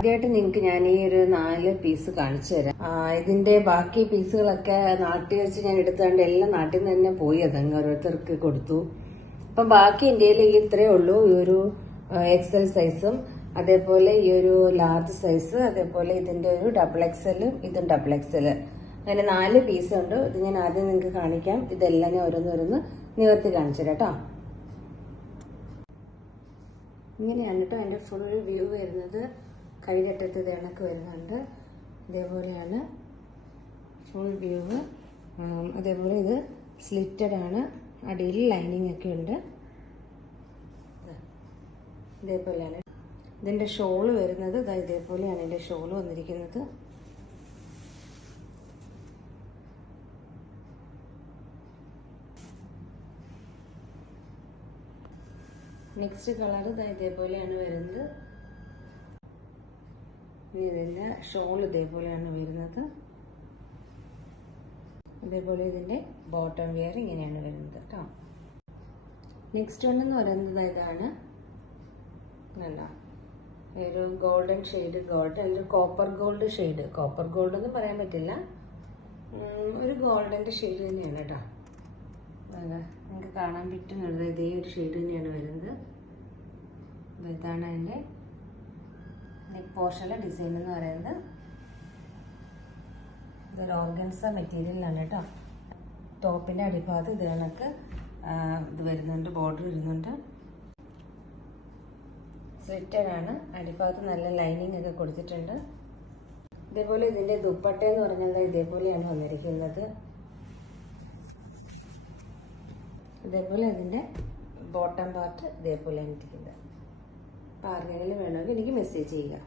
ആദ്യമായിട്ട് നിങ്ങൾക്ക് ഞാൻ ഈ ഒരു 4 പീസ് കാണിച്ചു തരാം. ഇതിന്റെ ബാക്കി പീസുകളൊക്കെ നാട്ടിൽ വെച്ച് ഞാൻ എടുത്തുകൊണ്ട് എല്ലാം നാട്ടിൽ നിന്ന് തന്നെ പോയി അതങ്ങ് ഓരോരുത്തർക്ക് കൊടുത്തു. അപ്പം ബാക്കി ഇന്ത്യയിൽ ഈ ഇത്രയേ ഉള്ളൂ. ഈ ഒരു XL സൈസും അതേപോലെ ഈ ഒരു ലാർജ് സൈസ്, അതേപോലെ ഇതിന്റെ ഒരു XXL, ഇതും XXL. അങ്ങനെ 4 പീസ് ഉണ്ട്. ഇത് ഞാൻ ആദ്യം നിങ്ങൾക്ക് കാണിക്കാം. ഇതെല്ലാം ഞാൻ ഓരോന്നോരോന്ന് നിവർത്തി കാണിച്ചു തരാം കേട്ടോ. ഇങ്ങനെയാണ് കേട്ടോ അതിൻ്റെ ഫുൾ വ്യൂ വരുന്നത്. കൈകെട്ടത്ത് ഇത് കണക്ക് വരുന്നുണ്ട്. ഇതേപോലെയാണ് ഫുൾ വ്യൂ. അതേപോലെ ഇത് സ്ലിറ്റഡ് ആണ്. അടിയിൽ ലൈനിങ് ഒക്കെ ഉണ്ട്. ഇതേപോലെയാണ് ഇതിൻ്റെ ഷോള് വരുന്നത്. ഇതേപോലെയാണ് ഇതിൻ്റെ ഷോള് വന്നിരിക്കുന്നത്. നെക്സ്റ്റ് കളർ ഇതേപോലെയാണ് വരുന്നത്. ഇതിന്റെ ഷോൾ ഇതേപോലെയാണ് വരുന്നത്. ഇതേപോലെ ഇതിന്റെ ബോട്ടം വെയർ ഇങ്ങനെയാണ് വരുന്നത് കേട്ടോ. നെക്സ്റ്റ് വൺ എന്ന് പറയുന്നത് ഇതാണ്. ഒരു ഗോൾഡൻ ഷെയ്ഡ്, ഒരു copper gold shade. Copper gold എന്ന് പറയാൻ പറ്റില്ല, ഒരു ഗോൾഡന്റെ ഷെയ്ഡ് തന്നെയാണ് കേട്ടോ. നിങ്ങൾക്ക് കാണാൻ പറ്റുന്നുള്ളത് ഇതേ ഒരു ഷെയ്ഡ് തന്നെയാണ് വരുന്നത്. ഇതാണ് അതിൻ്റെ നെക്ക് പോർഷനിലെ ഡിസൈൻ എന്ന് പറയുന്നത്. ഇതൊരു ഓർഗൻസ മെറ്റീരിയലാണ് കേട്ടോ. ടോപ്പിൻ്റെ അടിഭാഗത്ത് ഇത് കണക്ക് ഇത് വരുന്നുണ്ട്, ബോർഡർ വരുന്നുണ്ട്. സ്ലിറ്റഡ് ആണ്. അടിഭാഗത്ത് നല്ല ലൈനിങ് ഒക്കെ കൊടുത്തിട്ടുണ്ട്. ഇതേപോലെ ഇതിൻ്റെ ദുപ്പട്ട എന്ന് പറഞ്ഞാൽ ഇതേപോലെയാണ് വന്നിരിക്കുന്നത്. ഇതേപോലെ അതിൻ്റെ ബോട്ടം പാർട്ട് ഇതേപോലെയാണ് ഇരിക്കുന്നത്. അപ്പോൾ ആർക്കെങ്കിലും വേണമെങ്കിൽ എനിക്ക് മെസ്സേജ് ചെയ്യുക.